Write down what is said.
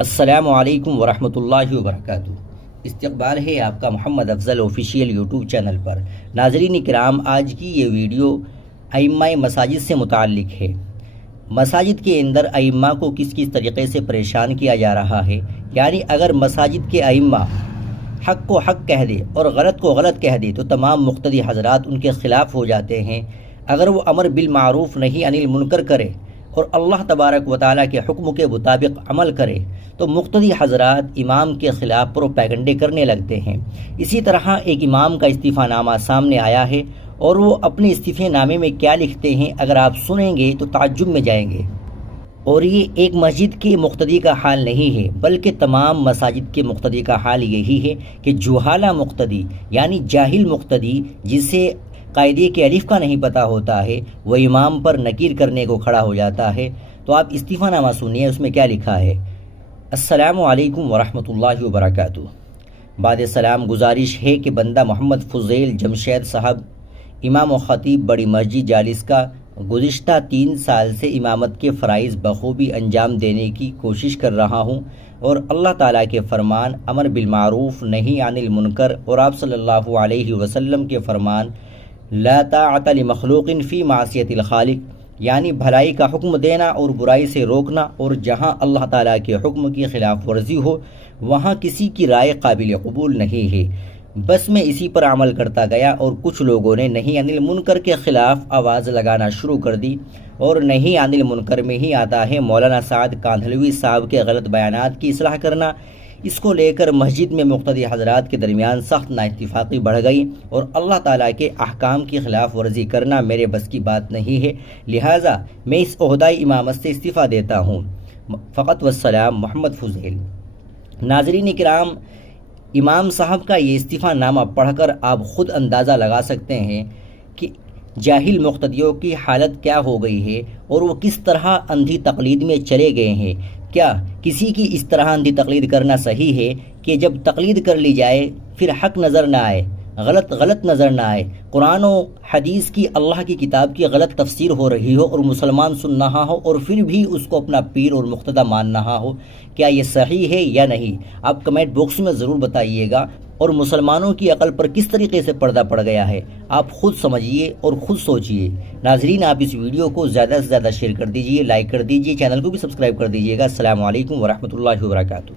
السلام علیکم ورحمۃ اللہ وبرکاتہ۔ استقبال ہے آپ کا محمد افضل آفیشیل یوٹیوب چینل پر۔ ناظرین کرام، آج کی یہ ویڈیو ائمہ مساجد سے متعلق ہے۔ مساجد کے اندر ائمہ کو کس طریقے سے پریشان کیا جا رہا ہے، یعنی اگر مساجد کے ائمہ حق کو حق کہہ دے اور غلط کو غلط کہہ دے تو تمام مقتدی حضرات ان کے خلاف ہو جاتے ہیں۔ اگر وہ امر بالمعروف نہی عن المنکر کرے اور اللہ تبارک و تعالیٰ کے حکم کے مطابق عمل کرے تو مقتدی حضرات امام کے خلاف پروپیگنڈے کرنے لگتے ہیں۔ اسی طرح ایک امام کا استعفیٰ نامہ سامنے آیا ہے اور وہ اپنے استعفے نامے میں کیا لکھتے ہیں اگر آپ سنیں گے تو تعجب میں جائیں گے۔ اور یہ ایک مسجد کے مقتدی کا حال نہیں ہے، بلکہ تمام مساجد کے مقتدی کا حال یہی ہے کہ جہالہ مقتدی یعنی جاہل مقتدی جسے قاعدے کے الف کا نہیں پتہ ہوتا ہے، وہ امام پر نکیر کرنے کو کھڑا ہو جاتا ہے۔ تو آپ استعفیٰ نامہ سنیے، اس میں کیا لکھا ہے۔ السلام علیکم ورحمۃ اللہ وبرکاتہ۔ بعد سلام گزارش ہے کہ بندہ محمد فضیل جمشید صاحب، امام و خطیب بڑی مسجد جالس کا گزشتہ 3 سال سے امامت کے فرائض بخوبی انجام دینے کی کوشش کر رہا ہوں، اور اللہ تعالیٰ کے فرمان امر بالمعروف نہی عن المنکر اور آپ صلی اللہ علیہ وسلم کے فرمان لا طاعت لمخلوق فی معصیت الخالق، یعنی بھلائی کا حکم دینا اور برائی سے روکنا، اور جہاں اللہ تعالیٰ کے حکم کی خلاف ورزی ہو وہاں کسی کی رائے قابل قبول نہیں ہے۔ بس میں اسی پر عمل کرتا گیا اور کچھ لوگوں نے نہی عن المنکر کے خلاف آواز لگانا شروع کر دی، اور نہی عن المنکر میں ہی آتا ہے مولانا سعد کاندھلوی صاحب کے غلط بیانات کی اصلاح کرنا۔ اس کو لے کر مسجد میں مقتدی حضرات کے درمیان سخت نااتفاقی بڑھ گئی، اور اللہ تعالیٰ کے احکام کی خلاف ورزی کرنا میرے بس کی بات نہیں ہے، لہٰذا میں اس عہدۂ امامت سے استعفیٰ دیتا ہوں۔ فقط والسلام، محمد فضیل۔ ناظرین کرام، امام صاحب کا یہ استعفیٰ نامہ پڑھ کر آپ خود اندازہ لگا سکتے ہیں کہ جاہل مقتدیوں کی حالت کیا ہو گئی ہے اور وہ کس طرح اندھی تقلید میں چلے گئے ہیں۔ کیا کسی کی اس طرح اندھی تقلید کرنا صحیح ہے کہ جب تقلید کر لی جائے پھر حق نظر نہ آئے، غلط نظر نہ آئے، قرآن و حدیث کی، اللہ کی کتاب کی غلط تفسیر ہو رہی ہو اور مسلمان سن رہا ہو اور پھر بھی اس کو اپنا پیر اور مقتدی مان رہا ہو؟ کیا یہ صحیح ہے یا نہیں؟ آپ کمنٹ باکس میں ضرور بتائیے گا۔ اور مسلمانوں کی عقل پر کس طریقے سے پردہ پڑ گیا ہے، آپ خود سمجھیے اور خود سوچیے۔ ناظرین، آپ اس ویڈیو کو زیادہ سے زیادہ شیئر کر دیجیے، لائک کر دیجیے، چینل کو بھی سبسکرائب کر دیجیے گا۔ السلام علیکم ورحمۃ اللہ وبرکاتہ۔